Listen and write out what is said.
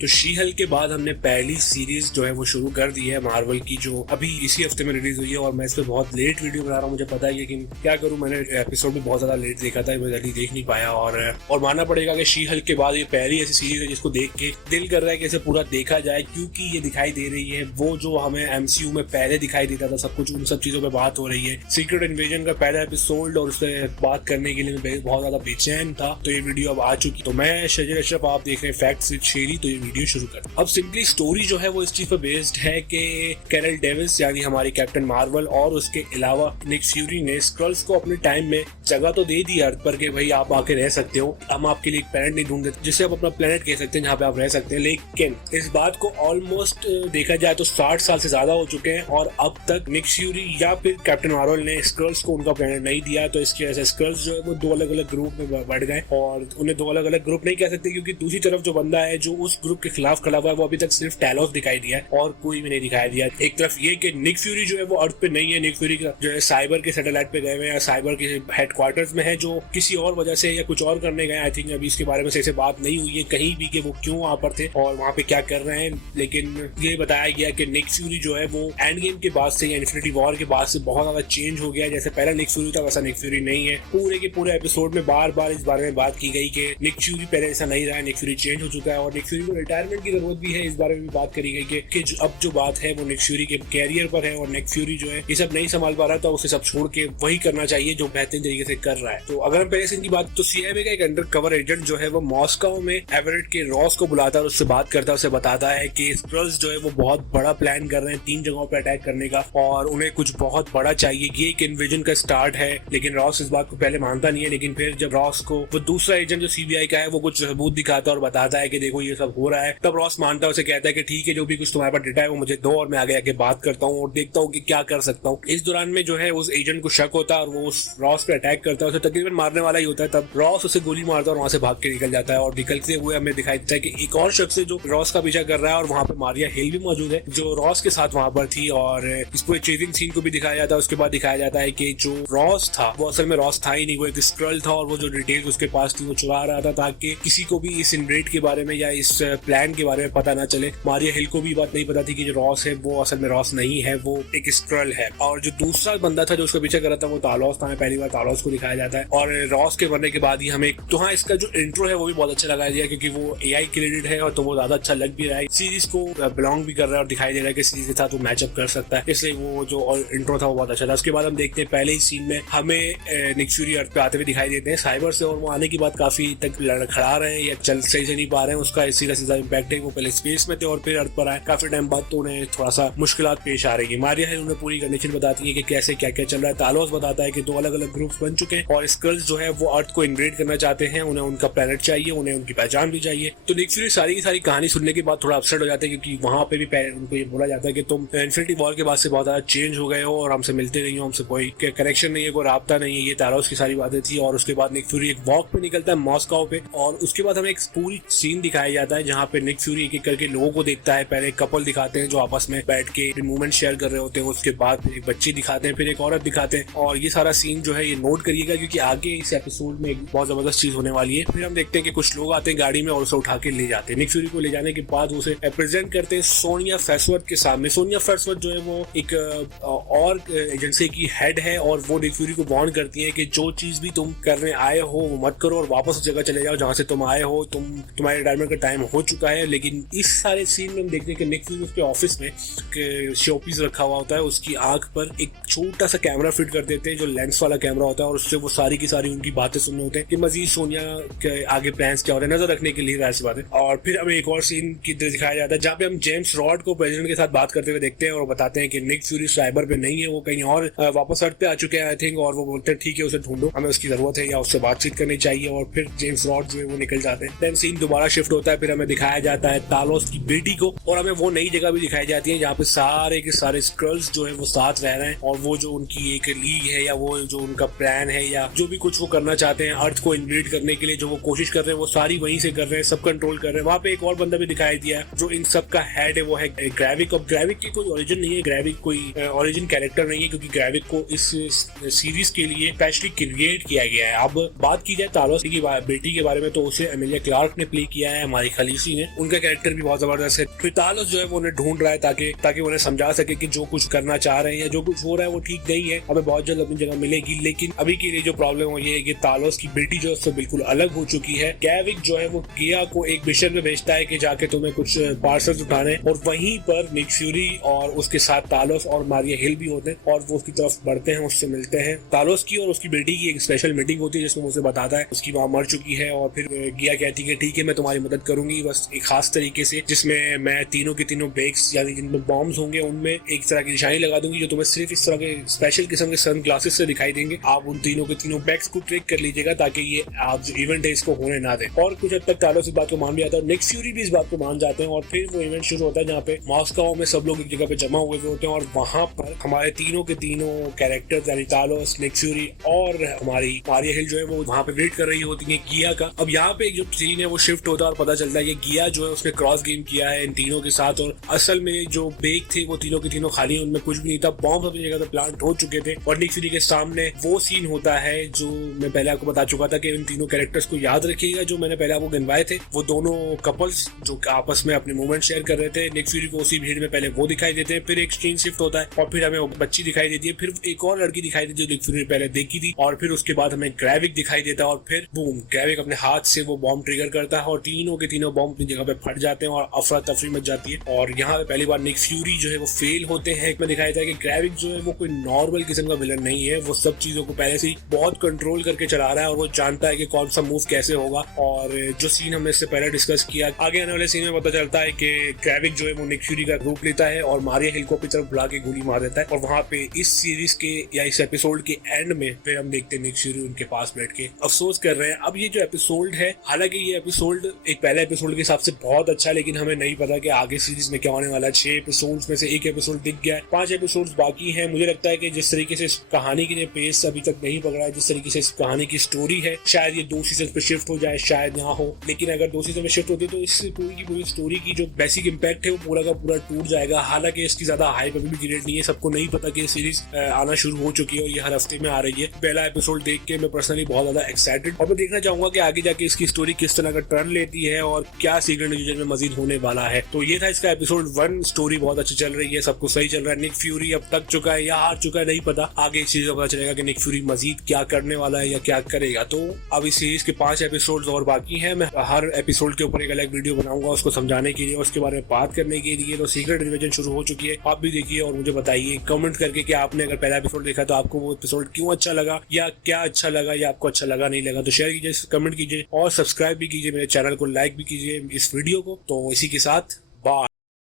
तो she Hulk के बाद हमने पहली सीरीज जो है वो शुरू कर दी है मार्वल की, जो अभी इसी हफ्ते में रिलीज हुई है। और मैं इस पे बहुत लेट वीडियो बना रहा हूँ, मुझे पता है, लेकिन क्या करूँ, मैंने एपिसोड भी बहुत ज्यादा लेट देखा था, मैं जल्दी देख नहीं पाया। और मानना पड़ेगा कि शी हल्क के बाद ये पहली ऐसी सीरीज है जिसको देख के दिल कर रहा है कि इसे पूरा देखा जाए, क्योंकि ये दिखाई दे रही है वो जो हमें एमसीयू में पहले दिखाई देता था सब कुछ, उन सब चीजों पर बात हो रही है। सीक्रेट इन्वेजन का पहला एपिसोड और उससे बात करने के लिए मैं बहुत ज्यादा बेचैन था, तो ये वीडियो अब आ चुकी। तो मैं शजर अशरफ, आप देख रहे हैं फैक्ट्स विद शेरी। तो ये वीडियो शुरू कर। अब सिंपली स्टोरी जो है वो इस चीज पर बेस्ड है कि कैरल डेविस यानी हमारी कैप्टन मार्वल और उसके अलावा निक फ्यूरी ने स्क्रल्स को अपने टाइम में जगह तो दे दी अर्थ पर कि भाई आप आके रह सकते हो, हम आपके लिए एक प्लेनेट नहीं ढूंढ देते जिसे आप अपना प्लेनेट कह सकते हैं जहाँ पे आप रह सकते हैं। लेकिन इस बात को ऑलमोस्ट देखा जाए तो 60 साल से ज्यादा हो चुके हैं और अब तक निक फ्यूरी या फिर कैप्टन मार्वल ने स्क्रल्स को उनका प्लेनेट नहीं दिया। तो इसकी वजह से स्क्रल्स जो है वो दो अलग अलग ग्रुप में बढ़ गए, और उन्हें दो अलग अलग ग्रुप नहीं कह सकते, क्योंकि दूसरी तरफ जो बंदा है जो उस ग्रुप के खिलाफ खड़ा हुआ है वो अभी तक सिर्फ टैलोस दिखाई दिया है और कोई भी नहीं दिखाई दिया। एक तरफ ये कि निक फ्यूरी जो है वो अर्थ पे नहीं है, निक फ्यूरी जो है साइबर के सैटेलाइट पे गए हुए हैं, साइबर के हेडक्वार्टर्स में है, जो किसी और वजह से या कुछ और करने गए। आई थिंक अभी इसके बारे में सही से बात नहीं हुई है कहीं भी कि वो क्यों वहां पर थे और वहां पे क्या कर रहे हैं। लेकिन ये बताया गया कि निक फ्यूरी जो है वो एंड गेम के बाद से या इन्फिनिटी वॉर के बाद से बहुत ज्यादा चेंज हो गया। जैसे पहला निक फ्यूरी था वैसा निक फ्यूरी नहीं है। पूरे के पूरे एपिसोड में बार बार इस बारे में बात की गई कि निक फ्यूरी पहले ऐसा नहीं रहा है, निक फ्यूरी चेंज हो चुका है और निक फ्यूरी को रिटायरमेंट की जरूरत भी है। इस बारे में भी बात करी गई कि अब जो बात है वो निक फ्यूरी के कैरियर पर है और निक फ्यूरी जो है ये सब नहीं संभाल पा रहा था, उसे सब छोड़ के वही करना चाहिए जो बेहतरीन तरीके से कर रहा है। तो अगर हम पहले से इनकी बात, तो सीआईए का एक अंडर कवर एजेंट जो है वो मॉस्को में एवरेट के रॉस को बुलाता है और उससे बात करता है, उसे बताता है कि स्क्रल्स जो है वो बहुत बड़ा प्लान कर रहे हैं 3 जगहों पर अटैक करने का और उन्हें कुछ बहुत बड़ा चाहिए, ये एक इन्वेजन का स्टार्ट है। लेकिन रॉस इस बात को पहले मानता नहीं है, लेकिन फिर जब रॉस को वो दूसरा एजेंट जो सीबीआई का है वो कुछ सबूत दिखाता है और बताता है कि देखो ये सब हो रहा है, तब रॉस मानता है, उसे कहता है कि ठीक है जो भी कुछ तुम्हारे पास डेटा है वो मुझे दो और मैं आगे आके बात करता हूँ और देखता हूँ कि क्या कर सकता हूँ। इस दौरान में जो है उस एजेंट को शक होता है और वो उस रॉस पे अटैक करता है, उसे तकरीबन मारने वाला ही होता है। तब रॉस उसे गोली मारता है और वहां से भाग के निकल जाता है और निकलते हुए हमें दिखाई देता है कि एक और शख्स है जो रॉस का पीछा कर रहा है और वहां पे मारिया हिल भी मौजूद है जो रॉस के साथ वहां पर थी। और इस पूरे चेजिंग सीन को भी दिखाया जाता है। उसके बाद दिखाया जाता है कि जो रॉस था वो असल में रॉस था ही नहीं, वो एक स्क्रल था और वो जो डिटेल्स उसके पास थी वो चुरा रहा था ताकि किसी को भी इस इनब्रेड के बारे में या इस प्लान के बारे में पता ना चले। मारिया हिल को भी बात नहीं पता थी कि जो रॉस है वो असल में रॉस नहीं है, वो एक स्क्रल है। और जो दूसरा बंदा था जो उसका पीछे कर रहा था वो तालोस था। पहली बार तालोस को दिखाया जाता है और रॉस के मरने के बाद ही हमें, तो हाँ, इसका जो इंट्रो है वो भी बहुत अच्छा लगाया गया क्योंकि वो एआई क्रेडिट है और तो वो ज्यादा अच्छा लग भी रहा है, सीरीज को बिलोंग भी कर रहा है और दिखाई दे रहा है कि सीरीज के साथ वो मैचअप कर सकता है, इसलिए वो जो इंट्रो था वो बहुत अच्छा था। उसके बाद हम देखते हैं पहले ही सीन में हमें निक फ्यूरी अर्थ पे आते हुए दिखाई देते हैं साइबर से, और वो आने के बाद काफी तक लड़खड़ा रहे हैं या चल सही से नहीं पा रहे हैं। उसका सीधा सीधा इम्पैक्ट है वो पहले स्पेस में थे और फिर अर्थ पर आए, काफी टाइम बाद तो उन्हें थोड़ा सा मुश्किलात पेश आ रही है। मारिया है उन्हें पूरी कंडीशन बताती है कि कैसे क्या क्या चल रहा है। तालोस बताता है कि 2 अलग अलग ग्रुप्स बन चुके हैं और स्क्रल्स जो है वो अर्थ को इन्वेड करना चाहते हैं, उन्हें उनका प्लेनेट चाहिए, उन्हें उनकी पहचान भी चाहिए। तो निक फ्यूरी सारी की सारी कहानी सुनने के बाद थोड़ा अपसेट हो जाते हैं क्योंकि वहां पे भी उनको ये बोला जाता है कि तुम इन्फिनिटी वॉर के बाद से बहुत ज्यादा चेंज हो गए हो और हमसे मिलते नहीं हो, हमसे कोई कनेक्शन नहीं है, कोई राब्ता नहीं है। ये तालोस की सारी बातें थी। और उसके बाद निक फ्यूरी एक वॉक पे निकलता है मॉस्को पे और उसके बाद हमें एक पूरी सीन दिखाया जाता है जहाँ पे निक फ्यूरी एक एक करके लोगों को देखता है। पहले कपल दिखाते हैं जो आपस में बैठ के मूवमेंट शेयर कर रहे होते हैं, उसके बाद फिर एक बच्ची दिखाते हैं, फिर एक औरत दिखाते हैं। और ये सारा सीन जो है ये नोट करिएगा क्योंकि आगे इस एपिसोड में एक बहुत जबरदस्त चीज होने वाली है। फिर हम देखते हैं कि कुछ लोग आते हैं गाड़ी में और उसे उठा के ले जाते हैं। निक फ्यूरी को ले जाने के बाद उसे प्रेजेंट करते हैं सोनिया फेसवर्थ के सामने। सोनिया फेसवर्थ जो है वो एक और एजेंसी की हेड है और वो निक फ्यूरी को वार्न करती है कि जो चीज भी तुम करने आए हो वो मत करो और वापस उस जगह चले जाओ जहां से तुम आए हो, तुम्हारे रिटायरमेंट का टाइम हो चुका है। लेकिन इस सारे सीन में हम देखते हैं कि निक फ्यूरी उसके ऑफिस में शोपीस रखा हुआ होता है, उसकी आंख पर एक छोटा सा कैमरा फिट कर देते हैं जो लेंस वाला कैमरा होता है और उससे वो सारी की सारी उनकी बातें सुनने होते हैं कि मजीद सोनिया के आगे प्लान्स क्या हो रहे हैं, नजर रखने के लिए ऐसी बातें। और फिर हमें एक और सीन की दिखाया जाता है जहाँ पे हम जेम्स रॉड को प्रेसिडेंट के साथ बात करते हुए देखते हैं और बताते हैं कि निक फ्यूरी साइबर पे नहीं है, वो कहीं और वापस अर्थ पे आ चुके हैं आई थिंक। और वो बोलते हैं ठीक है उसे ढूंढो, हमें उसकी जरूरत है या उससे बातचीत करनी चाहिए। और फिर जेम्स रॉड जो है वो निकल जाते हैं। देन सीन दोबारा शिफ्ट होता है, फिर हमें दिखाया जाता है तालोस की बेटी को और हमें वो नई जगह भी दिखाई जाती है जहाँ पे सारे के सारे स्क्रल्स जो है वो साथ रह रहे हैं और वो जो उनकी एक लीग है या वो जो उनका प्लान प्लान है या जो भी कुछ वो करना चाहते हैं अर्थ को इन्वेड करने के लिए जो वो कोशिश कर रहे हैं वो सारी वहीं से कर रहे हैं, सब कंट्रोल कर रहे हैं। वहाँ पे एक और बंदा भी दिखाई दिया है जो इन सब का हेड है, वो है ग्रेविक। अब ग्रेविक की कोई ओरिजिन नहीं है, ग्रेविक कोई ओरिजिन कैरेक्टर नहीं है, क्योंकि ग्रेविक को इस सीरीज के लिए स्पेशली क्रिएट किया गया है। अब बात की जाए तालोस की बेटी के बारे में तो उसे एमिलिया क्लार्क ने प्ले किया है, हमारी खलीसी ने। उनका कैरेक्टर भी बहुत जबरदस्त है। फिर तालोस जो है वो उन्हें ढूंढ रहा है ताकि उन्हें समझा सके कि जो कुछ करना चाह रहे हैं या जो कुछ हो रहा है वो ठीक नहीं है, हमें बहुत जल्द अपनी जगह मिलेगी। लेकिन अभी के लिए जो प्रॉब्लम हो ये है कि तालोस की बेटी जो है उससे बिल्कुल अलग हो चुकी है। गैविक जो है वो गिया को एक मिशन में भेजता है कि जाके तुम्हें कुछ पार्सल्स उठाने, और वहीं पर निक फ्यूरी और उसके साथ तालोस और मारिया हिल भी होते हैं और वो उसकी तरफ बढ़ते हैं, उससे मिलते हैं। तालोस की और उसकी बेटी की एक स्पेशल मीटिंग होती है जिसमें उसे बताता है उसकी मां मर चुकी है, और फिर गिया कहती है ठीक है मैं तुम्हारी मदद करूंगी, बस एक खास तरीके से जिसमें मैं तीनों के तीनों बैग्स यानी जिनमें बॉम्ब्स होंगे उनमें एक तरह की निशानी लगा दूंगी जो तुम्हें सिर्फ इस तरह के स्पेशल किस्म के सन ग्लासेस से दिखाई देंगे। आप उन तीनों के तीनों बैग्स को ट्रैक कर लीजिएगा ताकि ये आप जो इवेंट है इसको होने ना दे। और कुछ हद तक तालोस इस बात को मान भी आता है, निक फ्यूरी भी इस बात को मान जाते हैं, और फिर वो इवेंट शुरू होता है जहाँ पे मॉस्को में सब लोग एक जगह पे जमा हुए होते हैं, और वहां पर हमारे तीनों के तीनों कैरेक्टर्स यानी तालोस, निक फ्यूरी और हमारी मारिया हिल जो है वो वहां पे वेट कर रही होती है गिया का। अब यहाँ पे जो सीन है वो शिफ्ट होता है और पता चलता है कि गिया जो है उसने क्रॉस गेम किया है इन तीनों के साथ, और असल में जो बेग थे वो तीनों के तीनों खाली, उनमें कुछ भी नहीं था, बॉम्ब अपनी जगह पे प्लांट हो चुके थे। और निक फ्यूरी के सामने वो सीन होता है जो मैं पहले आपको बता चुका था कि इन तीनों कैरेक्टर्स को याद रखिएगा जो मैंने पहले आपको गिनवाए थे। वो दोनों कपल्स जो आपस में अपने मूवमेंट शेयर कर रहे थे, निक फ्यूरी को उसी भीड़ में पहले वो दिखाई देते हैं, फिर एक सीन शिफ्ट होता है और फिर हमें बच्ची दिखाई देती है, फिर एक और लड़की दिखाई देती है जो निक फ्यूरी पहले देखी थी, और फिर उसके बाद हमें ग्रेविक दिखाई देता है, और फिर बूम ग्रेविक अपने हाथ से वो बॉम्ब ट्रिगर करता है और तीनों के तीनों बॉम्ब अपनी जगह पे फट जाते हैं और अफरा तफरी मच जाती है। और यहाँ पे पहली बार निक फ्यूरी जो है वो फेल होते हैं। एक में दिखाया था कि ग्रेविक जो है वो कोई नॉर्मल किस्म का विलन नहीं है, वो सब चीजों को पहले से ही बहुत कंट्रोल करके चला रहा है और वो जानता है कि कौन सा मूव कैसे होगा। और जो सीन हमने इससे पहले डिस्कस किया, आगे आने वाले सीन में पता चलता है कि ग्रेविक जो है वो निक फ्यूरी का रूप लेता है और मारिया हिल को अपनी तरफ बुला के गोली मार देता है। और वहां पे इस सीरीज के या इस एपिसोड के एंड में फिर हम देखते हैं निक फ्यूरी उनके पास बैठ के अफसोस कर रहे हैं। अब ये जो एपिसोड है, हालांकि ये एपिसोड एक पहले एपिसोड के हिसाब से बहुत अच्छा है, लेकिन हमें नहीं पता कि आगे सीरीज में क्या होने वाला है। 6 एपिसोड्स में से एक एपिसोड दिख गया है, 5 एपिसोड्स बाकी हैं। मुझे लगता है कि जिस तरीके से इस कहानी की ने पेस अभी तक नहीं पकड़ा है, जिस तरीके से इस कहानी की स्टोरी है, शायद ये 2 सीजन पे शिफ्ट हो जाए, शायद यहाँ हो। लेकिन अगर 2 सीजन में शिफ्ट होती तो इस पूरी की पूरी स्टोरी की जो बेसिक इम्पैक्ट है वो पूरा का पूरा टूट जाएगा। हालांकि इसकी ज्यादा हाइप अभी भी क्रिएट नहीं है, सबको नहीं पता कि सीरीज आना शुरू हो चुकी है और ये हर हफ्ते में आ रही है। पहला एपिसोड देख के मैं पर्सनली बहुत ज्यादा एक्साइटेड, और मैं देखना चाहूंगा कि आगे जाके इसकी स्टोरी किस तरह का टर्न लेती है और क्या सीक्रेट डिवीजन में मजीद होने वाला है। तो ये था इसका एपिसोड 1। स्टोरी बहुत अच्छी चल रही है, सब कुछ सही चल रहा है। निक फ्यूरी अब तक चुका है या हार चुका है नहीं पता, आगे इस चीज का पता चलेगा कि निक फ्यूरी मजीद क्या करने वाला है या क्या करेगा। तो अब इस सीरीज के 5 एपिसोड्स और बाकी हैं। मैं हर एपिसोड के ऊपर एक अलग वीडियो बनाऊंगा उसको समझाने के लिए, उसके बारे में बात करने के लिए। तो सीक्रेट डिवीजन शुरू हो चुकी है, आप भी देखिए और मुझे बताइए कमेंट करके कि आपने अगर पहला एपिसोड देखा तो आपको वो एपिसोड क्यों अच्छा लगा या क्या अच्छा लगा या आपको अच्छा लगा नहीं लगा। तो शेयर कीजिए, कमेंट कीजिए और सब्सक्राइब भी कीजिए मेरे चैनल को, लाइक भी कीजिए इस वीडियो को। तो इसी के साथ बाय।